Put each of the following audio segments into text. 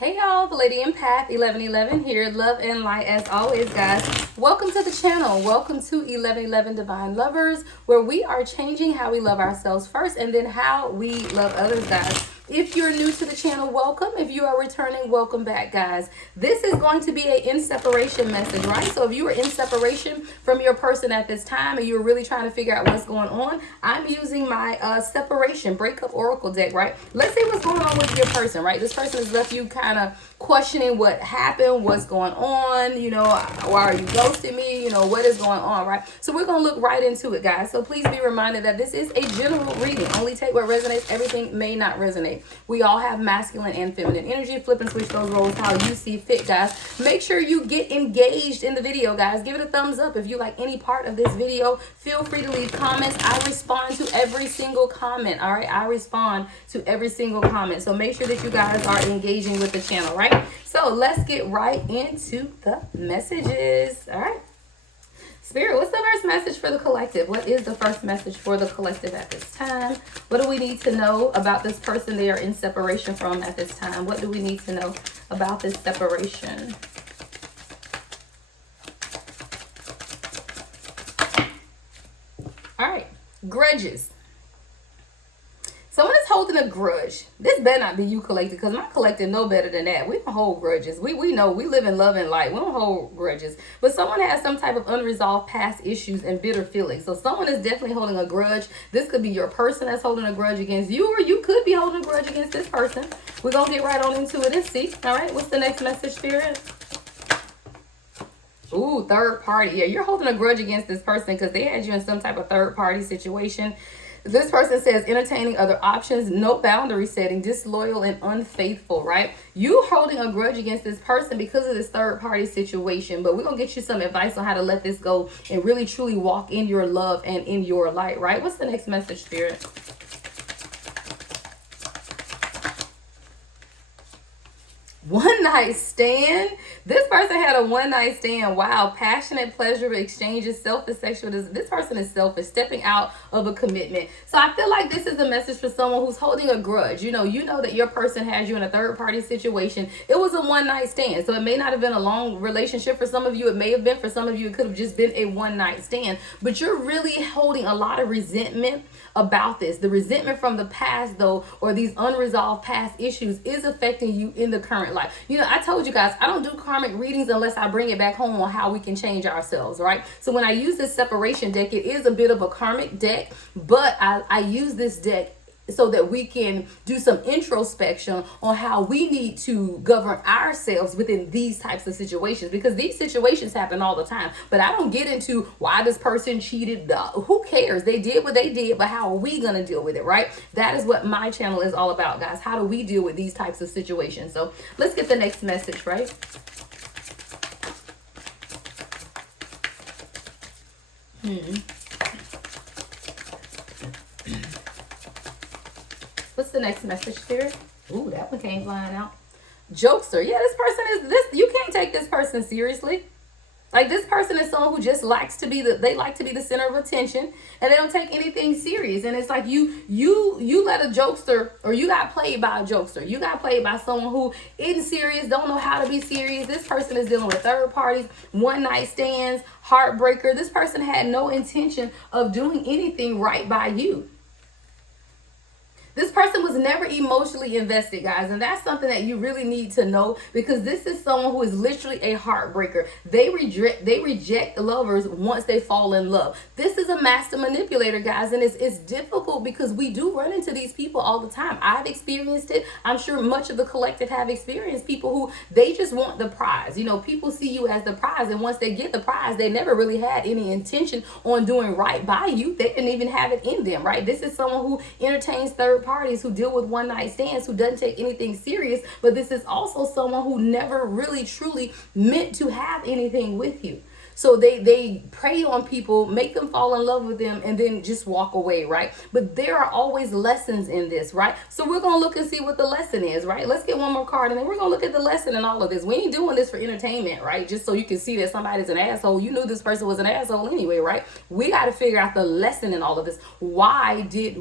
Hey y'all, the Lady Empath 1111 here, love and light as always, guys. Welcome to the channel. Welcome to 1111 Divine Lovers, where we are changing how we love ourselves first and then how we love others, guys. If you're new to the channel, welcome. If you are returning, welcome back, guys. This is going to be a in separation message, right? So if you are in separation from your person at this time and you're really trying to figure out what's going on, I'm using my separation breakup oracle deck, right? Let's see what's going on with your person, right? This person has left you kind of questioning what happened, what's going on, why are you ghosting me, what is going on, right? So we're going to look right into it, guys. So please be reminded that this is a general reading. Only take what resonates. Everything may not resonate. We all have masculine and feminine energy. Flip and switch those roles how you see fit, guys. Make sure you get engaged in the video, guys. Give it a thumbs up if you like any part of this video. Feel free to leave comments. I respond to every single comment, all right? I respond to every single comment. So make sure that you guys are engaging with the channel, right? So let's get right into the messages, all right? Spirit, what's the first message for the collective? What is the first message for the collective at this time? What do we need to know about this person they are in separation from at this time? What do we need to know about this separation? All right, grudges. Someone is holding a grudge. This better not be you, collective, because my collective know better than that. We don't hold grudges. We know we live in love and light. We don't hold grudges. But someone has some type of unresolved past issues and bitter feelings. So someone is definitely holding a grudge. This could be your person that's holding a grudge against you, or you could be holding a grudge against this person. We're going to get right on into it and see. All right, what's the next message, Spirit? Ooh, third party. Yeah, you're holding a grudge against this person because they had you in some type of third party situation. This person says entertaining other options, no boundary setting, disloyal and unfaithful, right? You holding a grudge against this person because of this third party situation, but we're going to get you some advice on how to let this go and really truly walk in your love and in your light, right? What's the next message, Spirit? One night stand. This person had a one night stand. Wow. Passionate pleasure exchanges, selfish sexual. This person is selfish, stepping out of a commitment. So I feel like this is a message for someone who's holding a grudge. You know that your person has you in a third party situation. It was a one night stand. So it may not have been a long relationship for some of you. It may have been for some of you. It could have just been a one night stand. But you're really holding a lot of resentment about this. The resentment from the past, though, or these unresolved past issues is affecting you in the current life. I told you guys, I don't do karmic readings unless I bring it back home on how we can change ourselves, right? So when I use this separation deck, it is a bit of a karmic deck, but I use this deck so that we can do some introspection on how we need to govern ourselves within these types of situations, because these situations happen all the time. But I don't get into why this person cheated. Who cares? They did what they did, but how are we going to deal with it, right? That is what my channel is all about, guys. How do we deal with these types of situations? So let's get the next message, right? What's the next message, Spirit? Ooh, that one came flying out. Jokester. Yeah, this person is this. You can't take this person seriously. Like, this person is someone who just likes to be they like to be the center of attention, and they don't take anything serious. And it's like you let a jokester, or you got played by a jokester. You got played by someone who isn't serious, don't know how to be serious. This person is dealing with third parties, one night stands, heartbreaker. This person had no intention of doing anything right by you. This person was never emotionally invested, guys, and that's something that you really need to know, because this is someone who is literally a heartbreaker. They reject lovers once they fall in love. This is a master manipulator, guys, and it's difficult because we do run into these people all the time. I've experienced it. I'm sure much of the collective have experienced people who they just want the prize. People see you as the prize, and once they get the prize, they never really had any intention on doing right by you. They didn't even have it in them, right? This is someone who entertains third parties, who deal with one night stands, who doesn't take anything serious. But this is also someone who never really truly meant to have anything with you. So they prey on people, make them fall in love with them, and then just walk away, right? But there are always lessons in this, right? So we're going to look and see what the lesson is, right? Let's get one more card, and then we're going to look at the lesson in all of this. We ain't doing this for entertainment, right? Just so you can see that somebody's an asshole. You knew this person was an asshole anyway, right? We got to figure out the lesson in all of this. Why did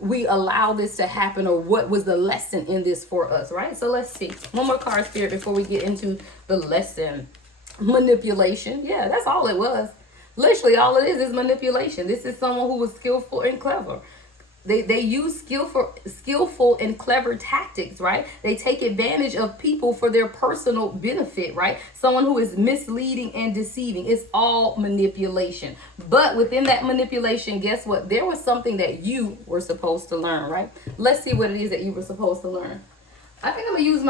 we allow this to happen, or what was the lesson in this for us, right? So let's see. One more card, Spirit, before we get into the lesson. Manipulation. Yeah, that's all it was. Literally all it is manipulation. This is someone who was skillful and clever. They use skillful and clever tactics, right? They take advantage of people for their personal benefit, right? Someone who is misleading and deceiving. It's all manipulation. But within that manipulation, guess what? There was something that you were supposed to learn, right? Let's see what it is that you were supposed to learn. I think I'm gonna use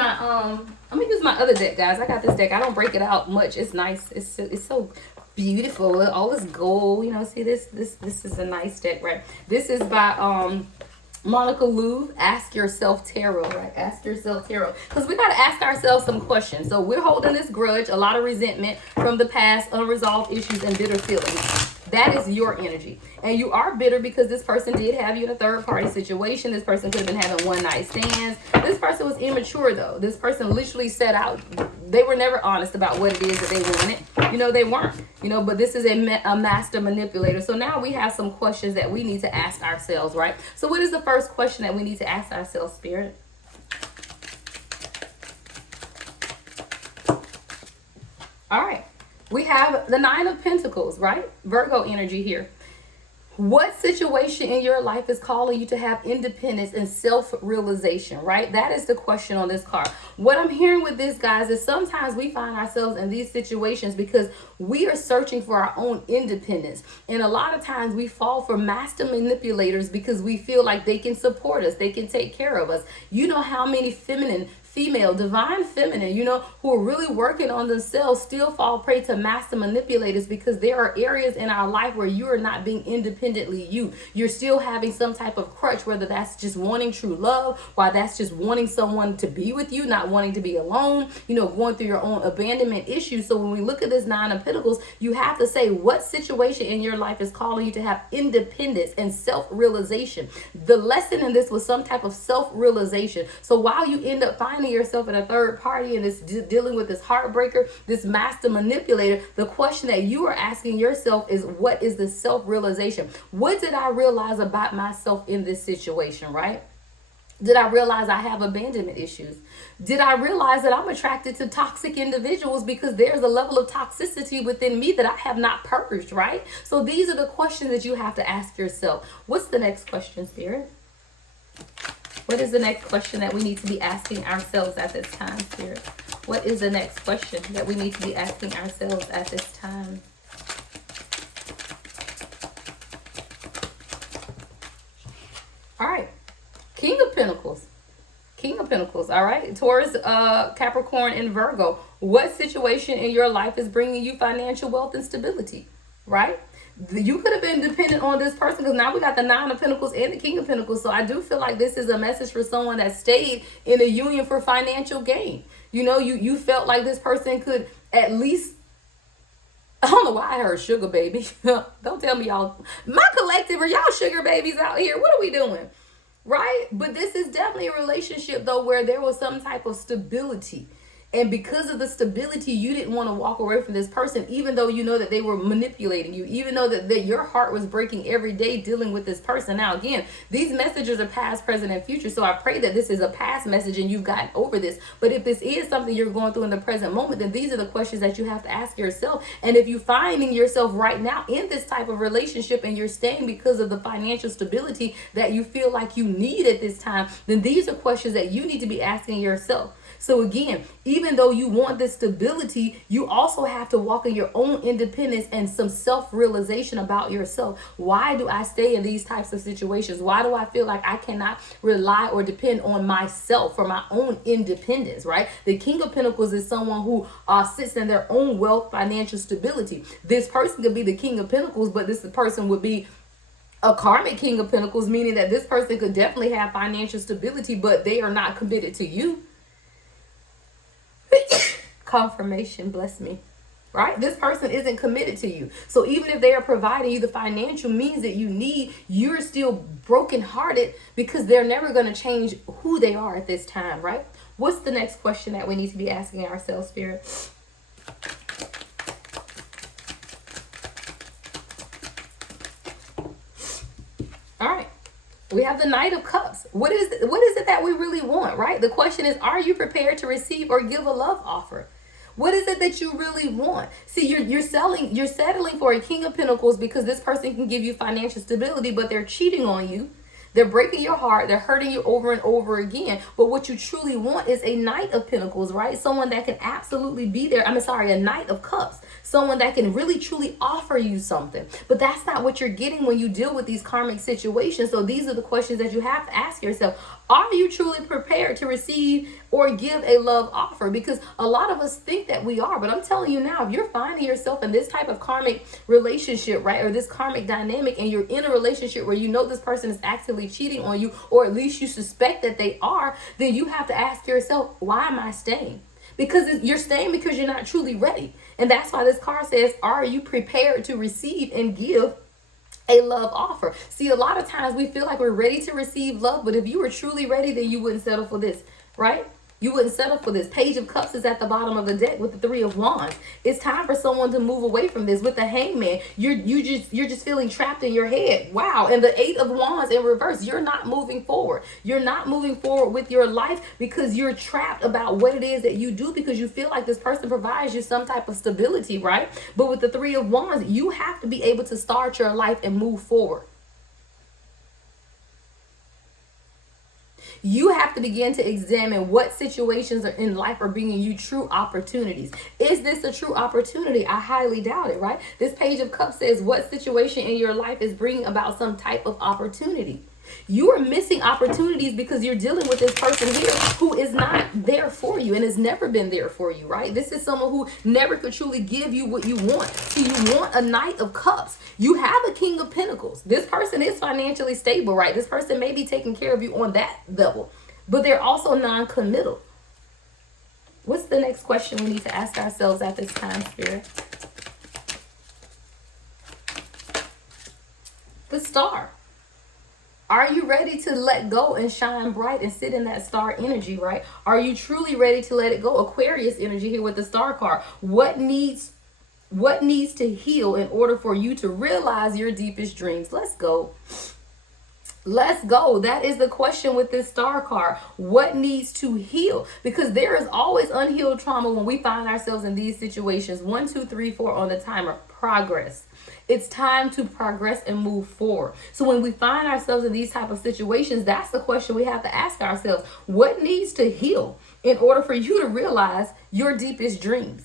my other deck, guys. I got this deck. I don't break it out much. It's nice. It's so beautiful. All this gold. You know, see this is a nice deck, right? This is by Monica Louv. Ask Yourself Tarot, right? Ask Yourself Tarot, because we got to ask ourselves some questions. So we're holding this grudge, a lot of resentment from the past, unresolved issues, and bitter feelings. That is your energy. And you are bitter because this person did have you in a third party situation. This person could have been having one night stands. This person was immature though. This person literally set out. They were never honest about what it is that they wanted. You know, they weren't. You know, but this is a master manipulator. So now we have some questions that we need to ask ourselves, right? So what is the first question that we need to ask ourselves, Spirit? All right. We have the Nine of Pentacles, right? Virgo energy here. What situation in your life is calling you to have independence and self-realization, right? That is the question on this card. What I'm hearing with this, guys, is sometimes we find ourselves in these situations because we are searching for our own independence. And a lot of times we fall for master manipulators because we feel like they can support us. They can take care of us. You know how many female, divine feminine, you know, who are really working on themselves still fall prey to master manipulators because there are areas in our life where you are not being independently you. You're still having some type of crutch, whether that's just wanting true love, why that's just wanting someone to be with you, not wanting to be alone, you know, going through your own abandonment issues. So when we look at this Nine of Pentacles, you have to say what situation in your life is calling you to have independence and self-realization. The lesson in this was some type of self-realization. So while you end up finding yourself in a third party and this dealing with this heartbreaker, this master manipulator, the question that you are asking yourself is, what is the self-realization? What did I realize about myself in this situation, right? Did I realize I have abandonment issues? Did I realize that I'm attracted to toxic individuals because there's a level of toxicity within me that I have not purged, right? So these are the questions that you have to ask yourself. What's the next question, Spirit? What is the next question that we need to be asking ourselves at this time, Spirit? What is the next question that we need to be asking ourselves at this time? All right. King of Pentacles. King of Pentacles, all right? Taurus, Capricorn, and Virgo. What situation in your life is bringing you financial wealth and stability, right? You could have been dependent on this person because now we got the Nine of Pentacles and the King of Pentacles. So I do feel like this is a message for someone that stayed in a union for financial gain. You know, you felt like this person could at least, I don't know why I heard sugar baby. Don't tell me y'all, my collective, are y'all sugar babies out here? What are we doing? Right? But this is definitely a relationship though where there was some type of stability. And because of the stability, you didn't want to walk away from this person, even though you know that they were manipulating you, even though that your heart was breaking every day dealing with this person. Now, again, these messages are past, present, and future. So I pray that this is a past message and you've gotten over this. But if this is something you're going through in the present moment, then these are the questions that you have to ask yourself. And if you're finding yourself right now in this type of relationship and you're staying because of the financial stability that you feel like you need at this time, then these are questions that you need to be asking yourself. So again, even though you want this stability, you also have to walk in your own independence and some self-realization about yourself. Why do I stay in these types of situations? Why do I feel like I cannot rely or depend on myself for my own independence, right? The King of Pentacles is someone who sits in their own wealth, financial stability. This person could be the King of Pentacles, but this person would be a karmic King of Pentacles, meaning that this person could definitely have financial stability, but they are not committed to you. Confirmation, bless me, right? This person isn't committed to you. So even if they are providing you the financial means that you need, you're still brokenhearted because they're never going to change who they are at this time, right? What's the next question that we need to be asking ourselves, Spirit? All right. We have the Knight of Cups. What is it that we really want, right? The question is, are you prepared to receive or give a love offer? What is it that you really want? See, you're settling for a King of Pentacles because this person can give you financial stability, but they're cheating on you. They're breaking your heart. They're hurting you over and over again. But what you truly want is a Knight of Pentacles, right? Someone that can absolutely be there. A Knight of Cups. Someone that can really truly offer you something. But that's not what you're getting when you deal with these karmic situations. So these are the questions that you have to ask yourself. Are you truly prepared to receive or give a love offer? Because a lot of us think that we are, but I'm telling you now, if you're finding yourself in this type of karmic relationship, right, or this karmic dynamic, and you're in a relationship where you know this person is actively cheating on you, or at least you suspect that they are, then you have to ask yourself, why am I staying? Because you're staying because you're not truly ready. And that's why this card says, are you prepared to receive and give a love offer? See, a lot of times we feel like we're ready to receive love, but if you were truly ready, then you wouldn't settle for this, right? You wouldn't settle for this. Page of Cups is at the bottom of the deck with the Three of Wands. It's time for someone to move away from this. With the Hangman, you're just feeling trapped in your head. Wow. And the Eight of Wands in reverse, you're not moving forward. You're not moving forward with your life because you're trapped about what it is that you do, because you feel like this person provides you some type of stability, right? But with the Three of Wands, you have to be able to start your life and move forward. You have to begin to examine what situations are in life are bringing you true opportunities. Is this a true opportunity? I highly doubt it, right? This Page of Cups says, what situation in your life is bringing about some type of opportunity? You are missing opportunities because you're dealing with this person here who is not there for you and has never been there for you, right? This is someone who never could truly give you what you want. So you want a Knight of Cups. You have a King of Pentacles. This person is financially stable, right? This person may be taking care of you on that level, but they're also non-committal. What's the next question we need to ask ourselves at this time, Spirit? The Star. Are you ready to let go and shine bright and sit in that star energy, right? Are you truly ready to let it go? Aquarius energy here with the Star card. What needs to heal in order for you to realize your deepest dreams? Let's go. Let's go. That is the question with this Star card. What needs to heal? Because there is always unhealed trauma when we find ourselves in these situations. 1, 2, 3, 4 on the timer. Progress. It's time to progress and move forward. So when we find ourselves in these type of situations, that's the question we have to ask ourselves. What needs to heal in order for you to realize your deepest dreams?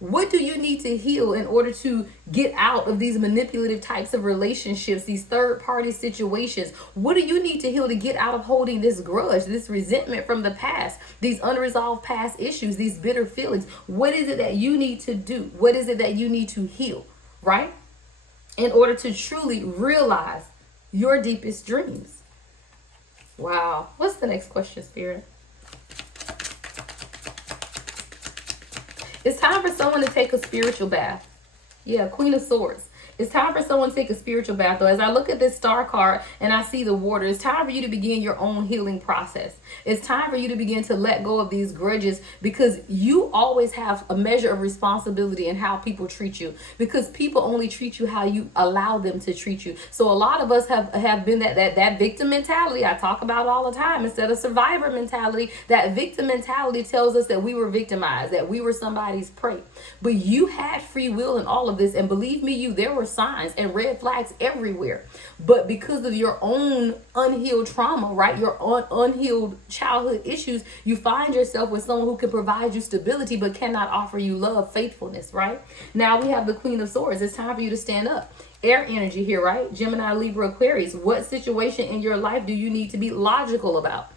What do you need to heal in order to get out of these manipulative types of relationships, these third-party situations? What do you need to heal to get out of holding this grudge, this resentment from the past, these unresolved past issues, these bitter feelings? What is it that you need to do? What is it that you need to heal, right? In order to truly realize your deepest dreams. Wow. What's the next question, Spirit? It's time for someone to take a spiritual bath. Yeah, Queen of Swords. It's time for someone to take a spiritual bath. Though, as I look at this Star card and I see the water, it's time for you to begin your own healing process. It's time for you to begin to let go of these grudges, because you always have a measure of responsibility in how people treat you, because people only treat you how you allow them to treat you. So a lot of us have been that victim mentality I talk about all the time instead of survivor mentality. That victim mentality tells us that we were victimized, that we were somebody's prey. But you had free will in all of this, and believe me, there were signs and red flags everywhere. But because of your own unhealed trauma, right, your unhealed childhood issues, you find yourself with someone who can provide you stability but cannot offer you love, faithfulness, right? Now we have the Queen of Swords. It's time for you to stand up. Air energy here, right? Gemini, Libra, Aquarius. What situation in your life do you need to be logical about?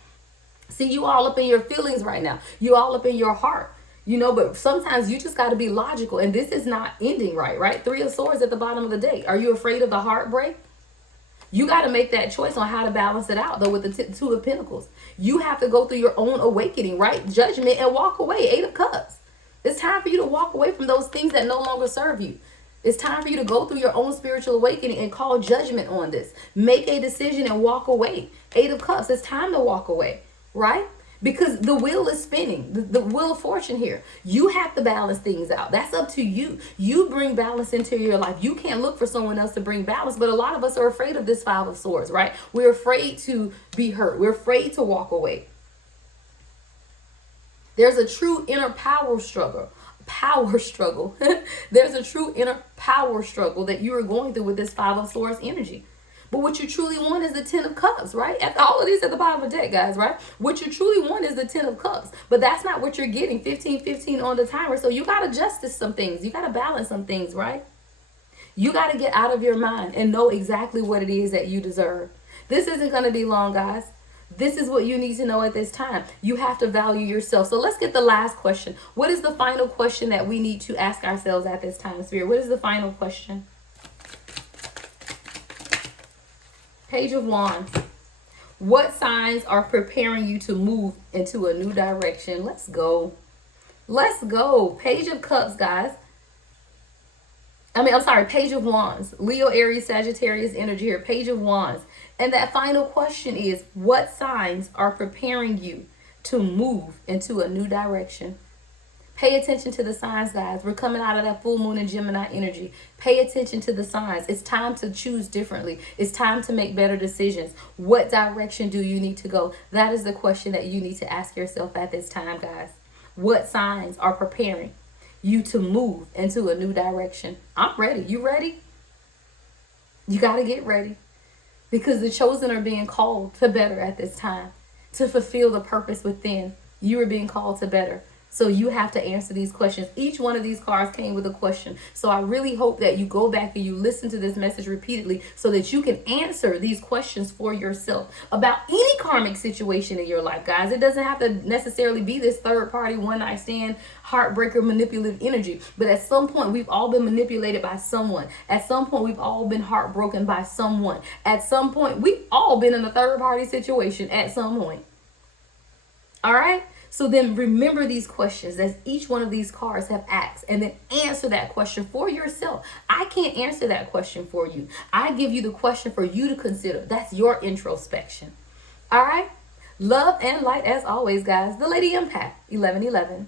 See, you all up in your feelings right now. You all up in your heart. But sometimes you just got to be logical, and this is not ending right? Three of Swords at the bottom of the deck. Are you afraid of the heartbreak? You got to make that choice on how to balance it out, though, with the Two of Pentacles. You have to go through your own awakening, right? Judgment, and walk away. Eight of Cups. It's time for you to walk away from those things that no longer serve you. It's time for you to go through your own spiritual awakening and call judgment on this. Make a decision and walk away. Eight of Cups. It's time to walk away, right? Because the wheel is spinning, the wheel of fortune here. You have to balance things out. That's up to you. You bring balance into your life. You can't look for someone else to bring balance, but a lot of us are afraid of this Five of Swords, right? We're afraid to be hurt. We're afraid to walk away. There's a true inner power struggle. There's a true inner power struggle that you are going through with this Five of Swords energy. But what you truly want is the Ten of Cups, right? All of these at the bottom of the deck, guys, right? What you truly want is the Ten of Cups. But that's not what you're getting. 15-15 on the timer. So you got to justice some things. You got to balance some things, right? You got to get out of your mind and know exactly what it is that you deserve. This isn't going to be long, guys. This is what you need to know at this time. You have to value yourself. So let's get the last question. What is the final question that we need to ask ourselves at this time, Spirit? What is the final question? Page of Wands. What signs are preparing you to move into a new direction? Let's go. Let's go. Page of Cups, guys. Page of Wands. Leo, Aries, Sagittarius energy here. Page of Wands. And that final question is, what signs are preparing you to move into a new direction? Pay attention to the signs, guys. We're coming out of that full moon and Gemini energy. Pay attention to the signs. It's time to choose differently. It's time to make better decisions. What direction do you need to go? That is the question that you need to ask yourself at this time, guys. What signs are preparing you to move into a new direction? I'm ready. You ready? You got to get ready. Because the chosen are being called to better at this time. To fulfill the purpose within. You are being called to better. So you have to answer these questions. Each one of these cards came with a question. So I really hope that you go back and you listen to this message repeatedly so that you can answer these questions for yourself about any karmic situation in your life, guys. It doesn't have to necessarily be this third party, one night stand, heartbreaker, manipulative energy. But at some point, we've all been manipulated by someone. At some point, we've all been heartbroken by someone. At some point, we've all been in a third party situation at some point. All right? So then remember these questions as each one of these cards have asked, and then answer that question for yourself. I can't answer that question for you. I give you the question for you to consider. That's your introspection. All right? Love and light as always, guys. The Lady Empath, 1111.